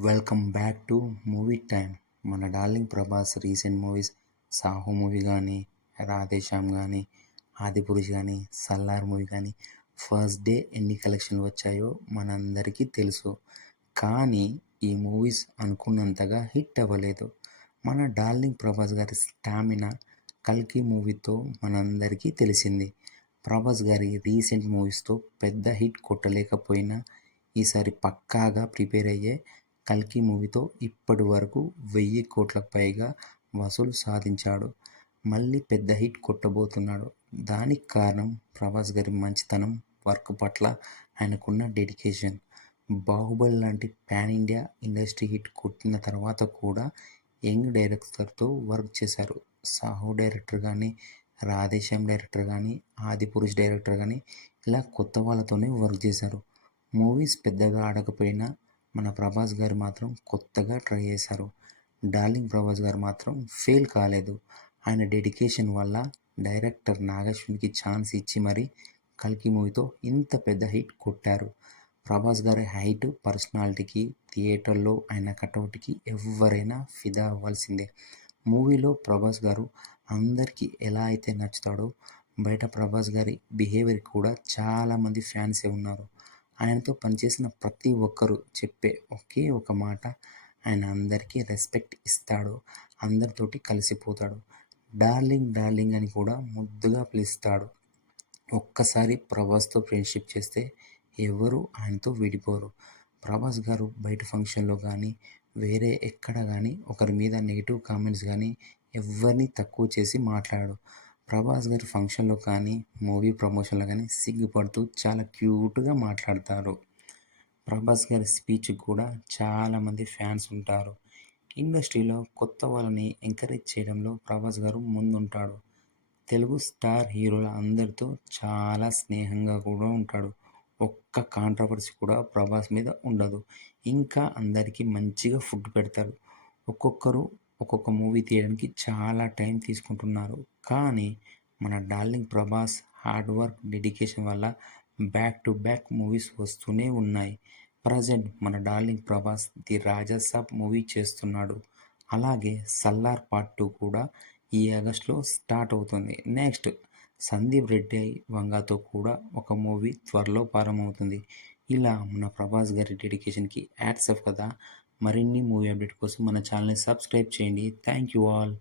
Welcome back to movie time. మన darling Prabhas recent movies 'Saaho' movie కానీ, 'రాధేశ్యామ్' కానీ, 'ఆదిపురుష్' కానీ, 'సల్లార్' మూవీ కానీ ఫస్ట్ డే ఎన్ని కలెక్షన్లు వచ్చాయో మనందరికీ తెలుసు. కానీ ఈ మూవీస్ అనుకున్నంతగా హిట్ అవ్వలేదు. మన డార్లింగ్ ప్రభాస్ గారి స్టామినా 'కల్కి' మూవీతో మనందరికీ తెలిసింది. ప్రభాస్ గారి రీసెంట్ మూవీస్తో పెద్ద హిట్ కొట్టలేకపోయినా ఈసారి పక్కాగా ప్రిపేర్ అయ్యే 'కల్కి' మూవీతో ఇప్పటి వరకు 1000 కోట్లకు పైగా వసూలు సాధించాడు. మళ్ళీ పెద్ద హిట్ కొట్టబోతున్నాడు. దానికి కారణం ప్రభాస్ గారి మంచితనం, వర్క్ పట్ల ఆయనకున్న డెడికేషన్. 'బాహుబలి' లాంటి పాన్ ఇండియా ఇండస్ట్రీ హిట్ కొట్టిన తర్వాత కూడా యంగ్ డైరెక్టర్తో వర్క్ చేశారు. 'సాహో' డైరెక్టర్ కానీ, 'రాధేశ్యామ్' డైరెక్టర్ కానీ, 'ఆదిపురుష్' డైరెక్టర్ కానీ ఇలా కొత్త వాళ్ళతోనే వర్క్ చేశారు. మూవీస్ పెద్దగా ఆడకపోయినా మన ప్రభాస్ గారు మాత్రం కొత్తగా ట్రై చేశారు. డార్లింగ్ ప్రభాస్ గారు మాత్రం ఫెయిల్ కాలేదు. ఆయన డెడికేషన్ వల్ల డైరెక్టర్ నాగశ్విన్కి ఛాన్స్ ఇచ్చి మరీ 'కల్కి' మూవీతో ఇంత పెద్ద హిట్ కొట్టారు. ప్రభాస్ గారి హైట్, పర్సనాలిటీకి, థియేటర్లో ఆయన కటౌట్కి ఎవరైనా ఫిదా అవ్వాల్సిందే. మూవీలో ప్రభాస్ గారు అందరికీ ఎలా అయితే నచ్చుతాడో బయట ప్రభాస్ గారి బిహేవియర్ కూడా చాలామంది ఫ్యాన్సే ఉన్నారు. ఆయనతో పనిచేసిన ప్రతి ఒక్కరూ చెప్పే ఒకే ఒక మాట, ఆయన అందరికీ రెస్పెక్ట్ ఇస్తాడు, అందరితోటి కలిసిపోతాడు, డార్లింగ్ డార్లింగ్ అని కూడా ముద్దుగా పిలుస్తాడు. ఒక్కసారి ప్రభాస్తో ఫ్రెండ్షిప్ చేస్తే ఎవరు ఆయనతో విడిపోరు. ప్రభాస్ గారు బయట ఫంక్షన్లో కానీ, వేరే ఎక్కడ కానీ ఒకరి మీద నెగిటివ్ కామెంట్స్ కానీ ఎవరిని తక్కువ చేసి మాట్లాడాడు. ప్రభాస్ గారి ఫంక్షన్లో కానీ, మూవీ ప్రమోషన్లో కానీ సిగ్గుపడుతూ చాలా క్యూట్గా మాట్లాడతారు. ప్రభాస్ గారి స్పీచ్ కూడా చాలామంది ఫ్యాన్స్ ఉంటారు. ఇండస్ట్రీలో కొత్త వాళ్ళని ఎంకరేజ్ చేయడంలో ప్రభాస్ గారు ముందుంటాడు. తెలుగు స్టార్ హీరోల అందరితో చాలా స్నేహంగా కూడా ఉంటాడు. ఒక్క కాంట్రవర్సీ కూడా ప్రభాస్ మీద ఉండదు. ఇంకా అందరికీ మంచిగా ఫుడ్ పెడతారు. ఒక్కొక్కరు ఒక్కొక్క మూవీ తీయడానికి చాలా టైం తీసుకుంటున్నారు. కానీ మన darling Prabhas hard work, dedication వల్ల బ్యాక్ టు బ్యాక్ మూవీస్ వస్తూనే ఉన్నాయి. ప్రజెంట్ మన darling Prabhas the Raja Saab movie చేస్తున్నాడు. అలాగే 'సల్లార్ పార్ట్ 2' కూడా ఈ ఆగస్టులో స్టార్ట్ అవుతుంది. నెక్స్ట్ సందీప్ రెడ్డి వంగతో కూడా ఒక మూవీ త్వరలో ప్రారంభమవుతుంది. ఇలా మన ప్రభాస్ గారి డెడికేషన్కి హ్యాట్స్ ఆఫ్ కదా. మరిన్ని మూవీ అప్డేట్ కోసం మన ఛానల్ని సబ్స్క్రైబ్ చేయండి. Thank you all.